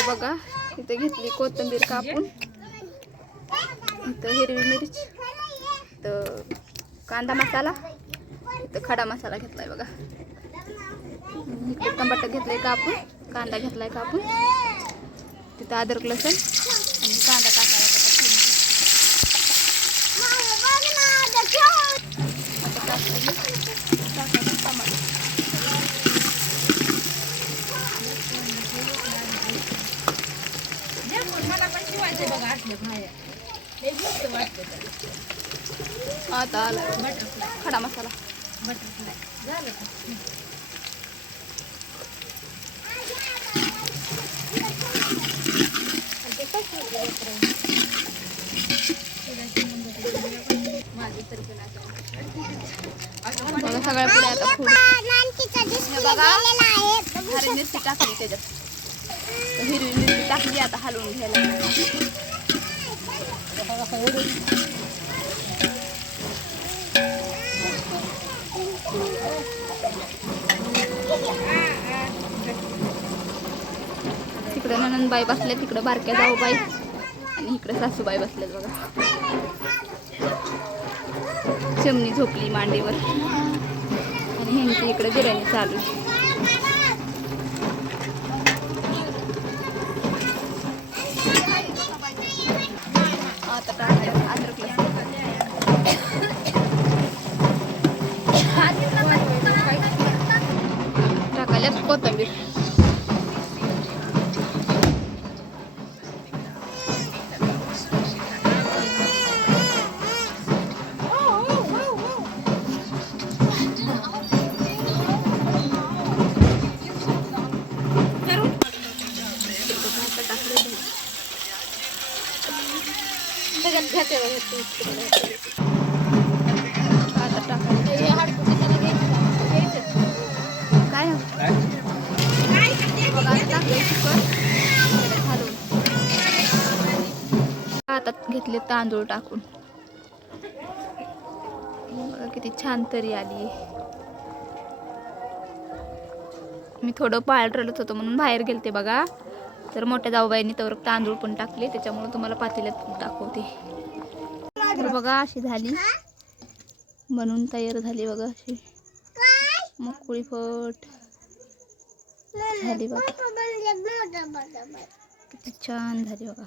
तर बघा इथे घेतली कोथिंबीर कापून, इथं हिरवी मिरच, इथं कांदा मसाला, इथं खडा मसाला घेतलाय बघा. इकडे टमाटर घेतलाय कापून, कांदा घेतलाय कापून, तिथं अद्रक लसूण आणि कांदा टाकायला आता आला खडा मसाला. बघा सगळ्या पुढे आता फूड बघा. हरी मिरची टाकली त्याच्यात, हिरवी मिरची टाकली, आता हलवून घ्यायला. तिकडे ननंदबाई बसल्या, तिकडे बारक्या जाऊबाई आणि इकडे सासूबाई बसल्यात बघा. चिमणी झोपली मांडीवर आणि ह्यांची इकडे बिर्याणी चालू. आता अद्रक टाकायला कोथिंबीर. आता घेतले तांदूळ टाकून. बघा किती छान तरी आली. मी थोडं पाळत रडत होतो म्हणून बाहेर गेलते बघा, तर मोठ्या जाऊबाईंनी तर तांदूळ पण टाकले, त्याच्यामुळे तुम्हाला पातेल्यात दाखवते. तर बघा अशी झाली, बनवून तयार झाली बघा. अशी मुकुळी फट झाली बघा, किती छान झाली बघा.